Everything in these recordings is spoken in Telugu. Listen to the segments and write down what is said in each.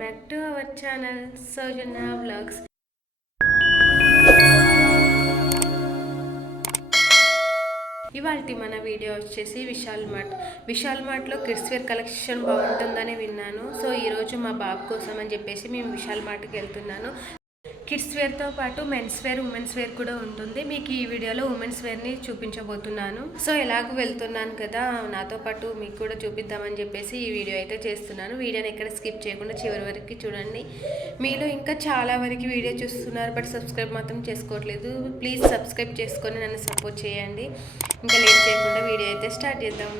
Back to our channel Soujanya vlogs. ఇవాళ మన వీడియో వచ్చేసి విశాల్ మార్ట్లో కిడ్స్ వేర్ కలెక్షన్ బాగుంటుందని విన్నాను. సో ఈరోజు మా బాబు కోసం అని చెప్పేసి మేము విశాల్ మార్ట్కి వెళ్తున్నాను. కిడ్స్ వేర్తో పాటు మెన్స్ వేర్, ఉమెన్స్ వేర్ కూడా ఉంటుంది. మీకు ఈ వీడియోలో ఉమెన్స్ వేర్ని చూపించబోతున్నాను. సో ఎలాగో వెళ్తున్నాను కదా, నాతో పాటు మీకు కూడా చూపిద్దామని చెప్పేసి ఈ వీడియో అయితే చేస్తున్నాను. వీడియోని ఎక్కడ స్కిప్ చేయకుండా చివరి వరకు చూడండి. మీలో ఇంకా చాలా వరకు వీడియో చూస్తున్నారు, బట్ సబ్స్క్రైబ్ మాత్రం చేసుకోవట్లేదు. ప్లీజ్ సబ్స్క్రైబ్ చేసుకొని నన్ను సపోర్ట్ చేయండి. ఇంకా లేట్ చేయకుండా వీడియో అయితే స్టార్ట్ చేద్దాం.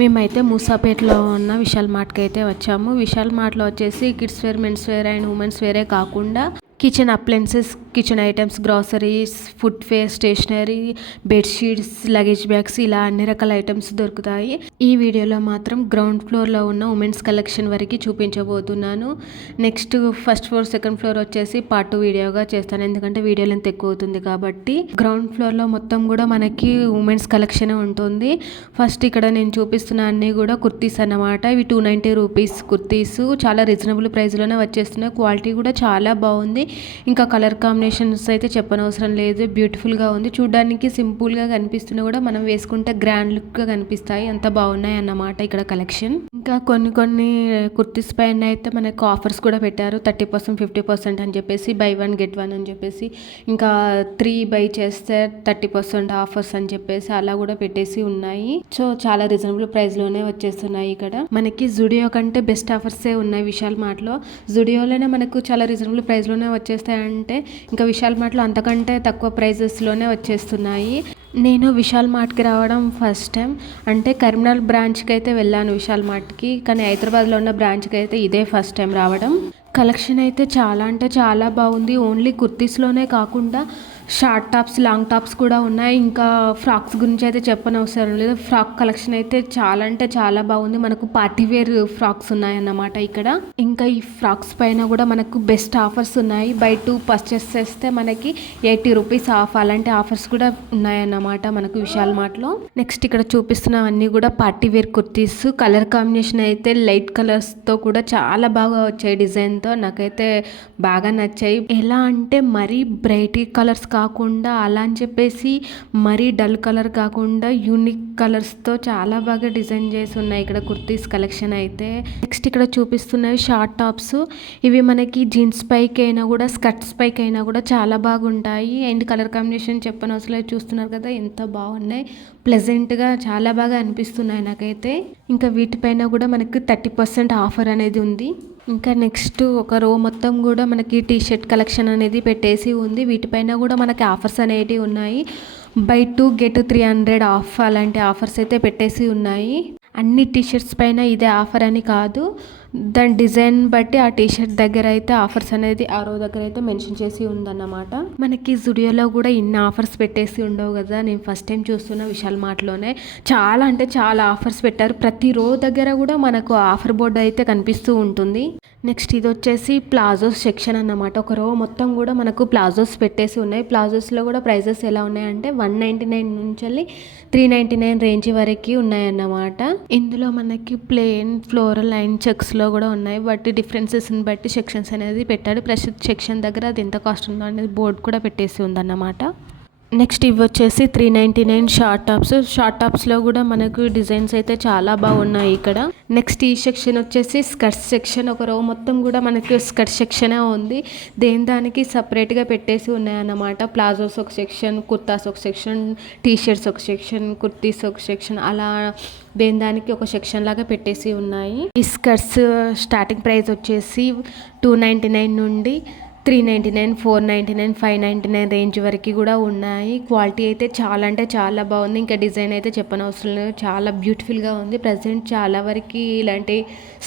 మేమైతే మూసాపేటలో ఉన్న విశాల్ మార్ట్కి అయితే వచ్చాము. విశాల్ మార్ట్లో వచ్చేసి kids wear, men's wear and women's వేరే కాకుండా kitchen appliances, kitchen items, groceries, footwear, stationery, bedsheets, luggage bags ఇలా అన్ని రకాల ఐటమ్స్ దొరుకుతాయి. ఈ వీడియోలో మాత్రం గ్రౌండ్ ఫ్లోర్లో ఉన్న ఉమెన్స్ కలెక్షన్ వరకు చూపించబోతున్నాను. Next first floor, second floor వచ్చేసి పార్ట్ 2 వీడియోగా చేస్తాను, ఎందుకంటే వీడియో లెంత్ ఎక్కువ అవుతుంది కాబట్టి. గ్రౌండ్ ఫ్లోర్లో మొత్తం కూడా మనకి ఉమెన్స్ కలెక్షన్ ఉంటుంది. ఫస్ట్ ఇక్కడ నేను చూపిస్తున్న అన్నీ కూడా కుర్తీస్ అన్నమాట. ఇవి 290 రూపీస్ కుర్తీస్, చాలా రీజనబుల్ ప్రైస్లోనే వచ్చేస్తున్నాయి. క్వాలిటీ కూడా చాలా బాగుంది. ఇంకా కలర్ కాంబినేషన్స్ అయితే చెప్పనవసరం లేదు, బ్యూటిఫుల్గా ఉంది. చూడడానికి సింపుల్గా కనిపిస్తున్నా కూడా మనం వేసుకుంటే గ్రాండ్ లుక్గా కనిపిస్తాయి, అంత బాగున్నాయి అన్నమాట ఇక్కడ కలెక్షన్. ఇంకా కొన్ని కుర్తీస్ పైన అయితే మనకు ఆఫర్స్ కూడా పెట్టారు, 30%, 50% అని చెప్పేసి, బై 1 get 1 అని చెప్పేసి, ఇంకా 3 బై చేస్తే 30% ఆఫర్స్ అని చెప్పేసి అలా కూడా పెట్టేసి ఉన్నాయి. సో చాలా రీజనబుల్ ప్రైస్లోనే వచ్చేస్తున్నాయి. ఇక్కడ మనకి జుడియో కంటే బెస్ట్ ఆఫర్సే ఉన్నాయి విశాల్ మార్ట్లో. జుడియోలోనే మనకు చాలా రీజనబుల్ ప్రైస్లోనే వచ్చేస్తాయంటే ఇంకా విశాల్ మార్ట్లో అంతకంటే తక్కువ ప్రైజెస్లోనే వచ్చేస్తున్నాయి. నేను విశాల్ మార్ట్కి రావడం ఫస్ట్ టైం. అంటే కరీంనగర్ బ్రాంచ్కి అయితే వెళ్ళాను విశాల్ మార్ట్కి, కానీ హైదరాబాద్లో ఉన్న బ్రాంచ్కి అయితే ఇదే ఫస్ట్ టైం రావడం. కలెక్షన్ అయితే చాలా అంటే చాలా బాగుంది. ఓన్లీ కుర్తీస్లోనే కాకుండా షార్ట్ టాప్స్, లాంగ్ టాప్స్ కూడా ఉన్నాయి. ఇంకా ఫ్రాక్స్ గురించి అయితే చెప్పనవసరం లేదు. ఫ్రాక్ కలెక్షన్ అయితే చాలా అంటే చాలా బాగుంది. మనకు పార్టీ వేర్ ఫ్రాక్స్ ఉన్నాయన్నమాట ఇక్కడ. ఇంకా ఈ ఫ్రాక్స్ పైన కూడా మనకు బెస్ట్ ఆఫర్స్ ఉన్నాయి. బై 2 పర్చేస్ చేస్తే మనకి 80 రూపీస్ ఆఫ్, అలాంటి ఆఫర్స్ కూడా ఉన్నాయన్నమాట మనకు విశాల్ మార్ట్లో. నెక్స్ట్ ఇక్కడ చూపిస్తున్నవన్నీ కూడా party wear kurtis. Colour combination అయితే లైట్ కలర్స్తో కూడా చాలా బాగా వచ్చాయి. డిజైన్తో నాకైతే బాగా నచ్చాయి. ఎలా అంటే మరీ బ్రైట్ కలర్స్ కాకుండా, అలా అని చెప్పేసి మరీ డల్ కలర్ కాకుండా యూనిక్ కలర్స్తో చాలా బాగా డిజైన్ చేసి ఉన్నాయి ఇక్కడ కుర్తీస్ కలెక్షన్ అయితే. నెక్స్ట్ ఇక్కడ చూపిస్తున్నవి షార్ట్ టాప్స్. ఇవి మనకి జీన్స్ పైకి అయినా కూడా, స్కర్ట్స్ పైకి అయినా కూడా చాలా బాగుంటాయి. అండ్ కలర్ కాంబినేషన్ చెప్పనవసరం లేదు, చూస్తున్నారు కదా ఎంత బాగున్నాయి. ప్లెజెంట్గా చాలా బాగా అనిపిస్తున్నాయి నాకైతే. ఇంకా వీటిపైన కూడా మనకి 30% ఆఫర్ అనేది ఉంది. ఇంకా నెక్స్ట్ ఒక రో మొత్తం కూడా మనకి టీ షర్ట్ కలెక్షన్ అనేది పెట్టేసి ఉంది. వీటిపైన కూడా మనకి ఆఫర్స్ అనేటివి ఉన్నాయి. బై 2 get 300 ఆఫ్, అలాంటి ఆఫర్స్ అయితే పెట్టేసి ఉన్నాయి. అన్ని టీ షర్ట్స్ పైన ఇదే ఆఫర్ అని కాదు, దాని డిజైన్ బట్టి ఆ టీ షర్ట్ దగ్గర అయితే ఆఫర్స్ అనేది ఆ రో దగ్గర అయితే మెన్షన్ చేసి ఉందన్నమాట. మనకి జుడియోలో కూడా ఇన్ని ఆఫర్స్ పెట్టేసి ఉండవు కదా, నేను ఫస్ట్ టైం చూస్తున్న విశాల్ మార్ట్లోనే చాలా అంటే చాలా ఆఫర్స్ పెట్టారు. ప్రతి రో దగ్గర కూడా మనకు ఆఫర్ బోర్డు అయితే కనిపిస్తూ ఉంటుంది. నెక్స్ట్ ఇది వచ్చేసి ప్లాజోస్ సెక్షన్ అన్నమాట. ఒక రో మొత్తం కూడా మనకు ప్లాజోస్ పెట్టేసి ఉన్నాయి. ప్లాజోస్లో కూడా ప్రైజెస్ ఎలా ఉన్నాయంటే 199 నుంచి 399 రేంజ్ వరకు ఉన్నాయన్నమాట. ఇందులో మనకి ప్లెయిన్, ఫ్లోరల్ అండ్ చెక్స్లో కూడా ఉన్నాయి. బట్ డిఫరెన్సెస్ని బట్టి సెక్షన్స్ అనేది పెట్టాడు. ప్రతి సెక్షన్ దగ్గర అది ఎంత కాస్ట్ ఉందో అనేది బోర్డు కూడా పెట్టేసి ఉందన్నమాట. నెక్స్ట్ ఇవి వచ్చేసి 399 షార్ట్ టాప్స్. షార్ట్ టాప్స్లో కూడా మనకు డిజైన్స్ అయితే చాలా బాగున్నాయి ఇక్కడ. నెక్స్ట్ ఈ సెక్షన్ వచ్చేసి స్కర్ట్స్ సెక్షన్. ఒక రో మొత్తం కూడా మనకి స్కర్ట్ సెక్షనే ఉంది. దానికి సపరేట్గా పెట్టేసి ఉన్నాయన్నమాట. ప్లాజోస్ ఒక సెక్షన్, కుర్తాస్ ఒక సెక్షన్, టీ షర్ట్స్ ఒక సెక్షన్, కుర్తీస్ ఒక సెక్షన్, అలా దానికి ఒక సెక్షన్ లాగా పెట్టేసి ఉన్నాయి. ఈ స్కర్ట్స్ స్టార్టింగ్ ప్రైస్ వచ్చేసి 299 నుండి 399, 499, 599 రేంజ్ వరకు కూడా ఉన్నాయి. క్వాలిటీ అయితే చాలా అంటే చాలా బాగుంది. ఇంకా డిజైన్ అయితే చెప్పనవసరం లేదు, చాలా బ్యూటిఫుల్గా ఉంది. ప్రజెంట్ చాలా వరకు ఇలాంటి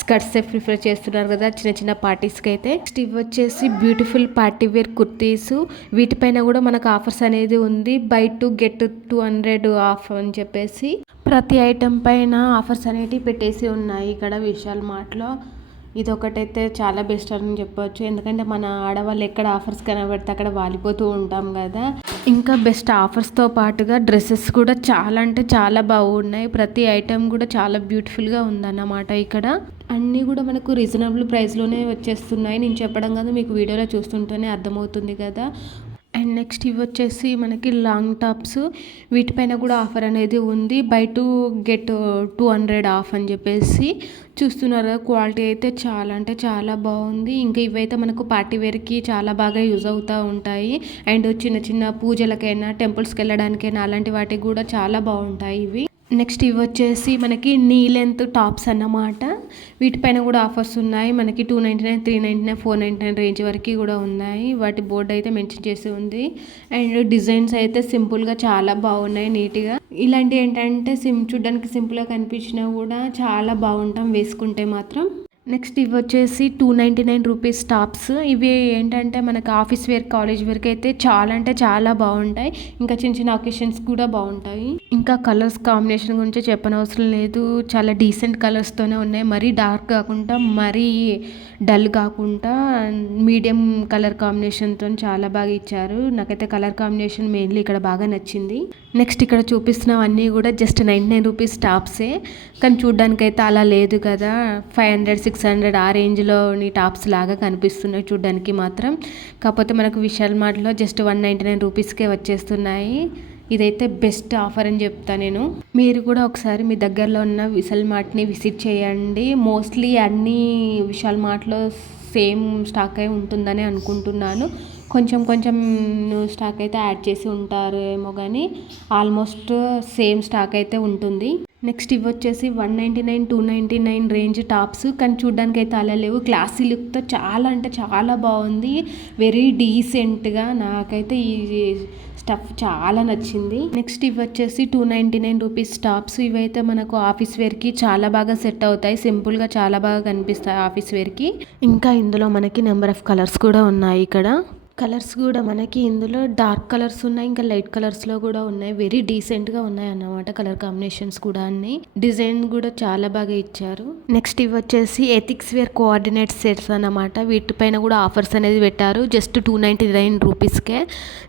స్కర్ట్స్ ప్రిఫర్ చేస్తున్నారు కదా చిన్న చిన్న పార్టీస్కి అయితే. నెక్స్ట్ ఇవి వచ్చేసి బ్యూటిఫుల్ పార్టీ వేర్ కుర్తీస్. వీటిపైన కూడా మనకు ఆఫర్స్ అనేది ఉంది. బై 2 get 200 ఆఫ్ అని చెప్పేసి ప్రతి ఐటెం పైన ఆఫర్స్ అనేటివి పెట్టేసి ఉన్నాయి ఇక్కడ విశాల్ మార్ట్లో. ఇదొకటైతే చాలా బెస్ట్ అని చెప్పొచ్చు. ఎందుకంటే మన ఆడవాళ్ళు ఎక్కడ ఆఫర్స్ కనబడితే అక్కడ వాలిపోతూ ఉంటాం కదా. ఇంకా బెస్ట్ ఆఫర్స్తో పాటుగా డ్రెస్సెస్ కూడా చాలా అంటే చాలా బాగున్నాయి. ప్రతి ఐటెం కూడా చాలా బ్యూటిఫుల్గా ఉందన్నమాట. ఇక్కడ అన్నీ కూడా మనకు రీజనబుల్ ప్రైస్లోనే వచ్చేస్తున్నాయి. నేను చెప్పడం కాదు, మీకు వీడియోలో చూస్తుంటేనే అర్థమవుతుంది కదా. అండ్ నెక్స్ట్ ఇవి వచ్చేసి మనకి లాంగ్ టాప్స్. వీటిపైన కూడా ఆఫర్ అనేది ఉంది. బై 2 get 200 ఆఫ్ అని చెప్పేసి చూస్తున్నారు. క్వాలిటీ అయితే చాలా అంటే చాలా బాగుంది. ఇంకా ఇవైతే మనకు పార్టీ వేర్కి చాలా బాగా యూజ్ అవుతూ ఉంటాయి. అండ్ చిన్న చిన్న పూజలకైనా టెంపుల్స్కి వెళ్ళడానికైనా అలాంటి వాటికి కూడా చాలా బాగుంటాయి ఇవి. నెక్స్ట్ ఇవి వచ్చేసి మనకి నీ లెంత్ టాప్స్ అన్నమాట. వీటిపైన కూడా ఆఫర్స్ ఉన్నాయి. మనకి 299, 399, 499 రేంజ్ వరకు కూడా ఉన్నాయి. వాటి బోర్డు అయితే మెన్షన్ చేసి ఉంది. అండ్ డిజైన్స్ అయితే సింపుల్గా చాలా బాగున్నాయి, నీట్గా. ఇలాంటివి ఏంటంటే చూడ్డానికి సింపుల్గా కనిపించినా కూడా చాలా బాగుంటాం వేసుకుంటే మాత్రం. నెక్స్ట్ ఇవి వచ్చేసి 299 రూపీస్ టాప్స్. ఇవి ఏంటంటే మనకు ఆఫీస్ వేర్, కాలేజ్ వేర్కి అయితే చాలా అంటే చాలా బాగుంటాయి. ఇంకా చిన్న చిన్న ఒకేషన్స్ కూడా బాగుంటాయి. ఇంకా కలర్స్ కాంబినేషన్ గురించి చెప్పనవసరం లేదు. చాలా డీసెంట్ కలర్స్తోనే ఉన్నాయి. మరీ డార్క్ కాకుండా మరీ డల్ కాకుండా మీడియం కలర్ కాంబినేషన్తో చాలా బాగా ఇచ్చారు. నాకైతే కలర్ కాంబినేషన్ మెయిన్లీ ఇక్కడ బాగా నచ్చింది. నెక్స్ట్ ఇక్కడ చూపిస్తున్నవన్నీ కూడా జస్ట్ 99 రూపీస్ టాప్సే. కానీ చూడ్డానికైతే అలా లేదు కదా. 500, 600 ఆ రేంజ్లోని టాప్స్ లాగా కనిపిస్తున్నాయి చూడ్డానికి మాత్రం. కాకపోతే మనకు విశాల్ మార్ట్లో జస్ట్ 199 రూపీస్కే వచ్చేస్తున్నాయి. ఇదైతే బెస్ట్ ఆఫర్ అని చెప్తా నేను. మీరు కూడా ఒకసారి మీ దగ్గరలో ఉన్న విశాల్ మార్ట్ని విజిట్ చేయండి. మోస్ట్లీ అన్ని విశాల్ మార్ట్లో సేమ్ స్టాక్ అయి ఉంటుందని అనుకుంటున్నాను. కొంచెం కొంచెం స్టాక్ అయితే యాడ్ చేసి ఉంటారు ఏమో, కానీ ఆల్మోస్ట్ సేమ్ స్టాక్ అయితే ఉంటుంది. నెక్స్ట్ ఇవి వచ్చేసి 199, 299 రేంజ్ టాప్స్. కానీ చూడ్డానికి అయితే అలా లేవు. క్లాసీ లుక్తో చాలా అంటే చాలా బాగుంది. వెరీ డీసెంట్గా నాకైతే ఈ స్టఫ్ చాలా నచ్చింది. నెక్స్ట్ ఇవి వచ్చేసి 299 రూపీస్ టాప్స్. ఇవైతే మనకు ఆఫీస్ వేర్కి చాలా బాగా సెట్ అవుతాయి. సింపుల్గా చాలా బాగా కనిపిస్తాయి ఆఫీస్ వేర్కి. ఇంకా ఇందులో మనకి నెంబర్ ఆఫ్ కలర్స్ కూడా ఉన్నాయి. ఇక్కడ కలర్స్ కూడా మనకి ఇందులో డార్క్ కలర్స్ ఉన్నాయి, ఇంకా లైట్ కలర్స్లో కూడా ఉన్నాయి. వెరీ డీసెంట్గా ఉన్నాయి అన్నమాట. కలర్ కాంబినేషన్స్ కూడా అన్ని డిజైన్ కూడా చాలా బాగా ఇచ్చారు. నెక్స్ట్ ఇవి వచ్చేసి ఎథిక్స్ వేర్ కోఆర్డినేట్ సెట్స్ అన్నమాట. వీటిపైన కూడా ఆఫర్స్ అనేది పెట్టారు. జస్ట్ 299 రూపీస్కే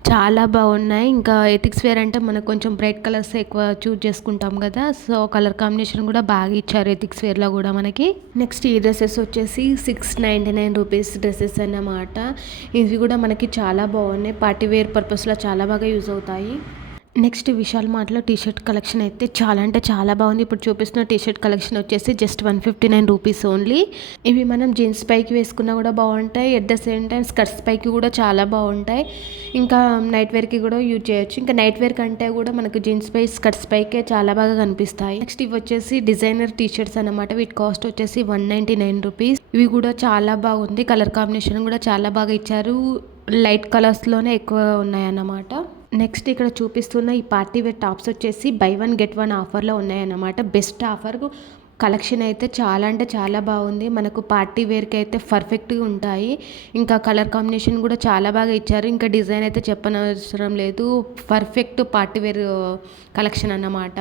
చాలా బాగున్నాయి. ఇంకా ఎథిక్స్ వేర్ అంటే మనకు కొంచెం బ్రైట్ కలర్స్ ఎక్కువ చూజ్ చేసుకుంటాం కదా. సో కలర్ కాంబినేషన్ కూడా బాగా ఇచ్చారు ఎథిక్స్ వేర్లో కూడా మనకి. నెక్స్ట్ ఈ డ్రెస్సెస్ వచ్చేసి 699 రూపీస్ డ్రెస్సెస్ అన్నమాట. ఇవి కూడా మనకి చాలా బాగున్నాయి. పార్టీ వేర్ పర్పస్లో చాలా బాగా యూజ్ అవుతాయి. నెక్స్ట్ విశాల్ మార్ట్లో టీషర్ట్ కలెక్షన్ అయితే చాలా అంటే చాలా బాగుంది. ఇప్పుడు చూపిస్తున్న టీషర్ట్ కలెక్షన్ వచ్చేసి జస్ట్ 159 రూపీస్ ఓన్లీ. ఇవి మనం జీన్స్ పైకి వేసుకున్నా కూడా బాగుంటాయి. At the same time skirts పైకి కూడా చాలా బాగుంటాయి. ఇంకా నైట్ వేర్కి కూడా యూజ్ చేయొచ్చు. ఇంకా నైట్ వేర్ కంటే కూడా మనకు జీన్స్ పై, స్కర్ట్స్ పైకే చాలా బాగా కనిపిస్తాయి. నెక్స్ట్ ఇవి వచ్చేసి డిజైనర్ టీషర్ట్స్ అనమాట. వీటి కాస్ట్ వచ్చేసి 199 రూపీస్. ఇవి కూడా చాలా బాగుంది. కలర్ కాంబినేషన్ కూడా చాలా బాగా ఇచ్చారు. లైట్ కలర్స్లోనే ఎక్కువ ఉన్నాయన్నమాట. నెక్స్ట్ ఇక్కడ చూపిస్తున్న ఈ పార్టీ వేర్ టాప్స్ వచ్చేసి బై 1 get 1 ఆఫర్లో ఉన్నాయన్నమాట. Best offer. కలెక్షన్ అయితే చాలా అంటే చాలా బాగుంది. మనకు పార్టీ వేర్కి అయితే పర్ఫెక్ట్గా ఉంటాయి. ఇంకా కలర్ కాంబినేషన్ కూడా చాలా బాగా ఇచ్చారు. ఇంకా డిజైన్ అయితే చెప్పనవసరం లేదు. పర్ఫెక్ట్ పార్టీ వేర్ కలెక్షన్ అన్నమాట.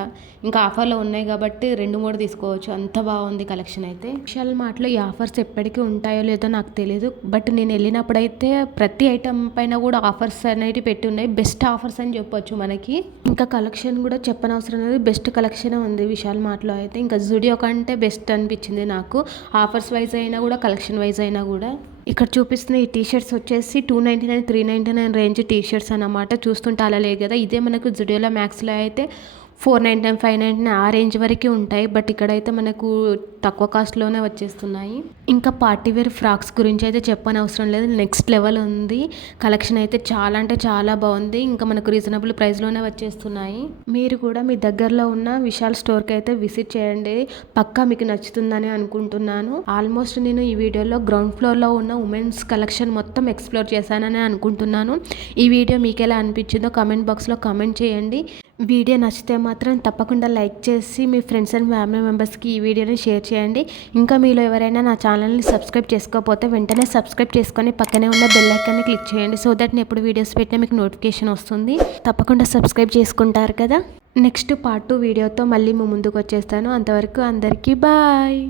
ఇంకా ఆఫర్లో ఉన్నాయి కాబట్టి 2-3 తీసుకోవచ్చు. అంత బాగుంది కలెక్షన్ అయితే. విశాల్ మార్ట్లో ఈ ఆఫర్స్ ఎప్పటికీ ఉంటాయో లేదో నాకు తెలియదు. బట్ నేను వెళ్ళినప్పుడైతే ప్రతి ఐటమ్ పైన కూడా ఆఫర్స్ అనేవి పెట్టి ఉన్నాయి. బెస్ట్ ఆఫర్స్ అని చెప్పొచ్చు మనకి. ఇంకా కలెక్షన్ కూడా చెప్పనవసరం లేదు. బెస్ట్ కలెక్షన్ ఉంది విశాల్ మార్ట్లో అయితే. ఇంకా జుడియో అంటే బెస్ట్ అనిపించింది నాకు. ఆఫర్స్ వైజ్ అయినా కూడా, కలెక్షన్ వైజ్ అయినా కూడా. ఇక్కడ చూపిస్తున్న ఈ టీషర్ట్స్ వచ్చేసి 299, 399 రేంజ్ టీషర్ట్స్ అన్నమాట. చూస్తుంటే అలా లేదు కదా. ఇదే మనకు జుడియోలో మ్యాక్స్లో అయితే 499, 599 ఆ రేంజ్ వరకు ఉంటాయి. బట్ ఇక్కడైతే మనకు తక్కువ కాస్ట్లోనే వచ్చేస్తున్నాయి. ఇంకా పార్టీ వేర్ ఫ్రాక్స్ గురించి అయితే చెప్పనవసరం లేదు. నెక్స్ట్ లెవెల్ ఉంది. కలెక్షన్ అయితే చాలా అంటే చాలా బాగుంది. ఇంకా మనకు రీజనబుల్ ప్రైస్లోనే వచ్చేస్తున్నాయి. మీరు కూడా మీ దగ్గరలో ఉన్న విశాల్ స్టోర్కి అయితే విజిట్ చేయండి. పక్కా మీకు నచ్చుతుందని అనుకుంటున్నాను. ఆల్మోస్ట్ నేను ఈ వీడియోలో గ్రౌండ్ ఫ్లోర్లో ఉన్న ఉమెన్స్ కలెక్షన్ మొత్తం ఎక్స్ప్లోర్ చేశానని అనుకుంటున్నాను. ఈ వీడియో మీకు ఎలా అనిపించిందో కామెంట్ బాక్స్లో కామెంట్ చేయండి. వీడియో నచ్చితే మాత్రం తప్పకుండా లైక్ చేసి మీ ఫ్రెండ్స్ అండ్ ఫ్యామిలీ మెంబర్స్కి ఈ వీడియోని షేర్ చేయండి. ఇంకా మీలో ఎవరైనా నా ఛానల్ని సబ్స్క్రైబ్ చేసుకోకపోతే వెంటనే సబ్స్క్రైబ్ చేసుకొని పక్కనే ఉన్న బెల్ ఐకాన్ని క్లిక్ చేయండి. సో దట్ నేను ఎప్పుడు వీడియోస్ పెట్టినా మీకు నోటిఫికేషన్ వస్తుంది. తప్పకుండా సబ్స్క్రైబ్ చేసుకుంటారు కదా. నెక్స్ట్ పార్ట్ 2 వీడియోతో మళ్ళీ ముందుకు వచ్చేస్తాను. అంతవరకు అందరికీ బాయ్.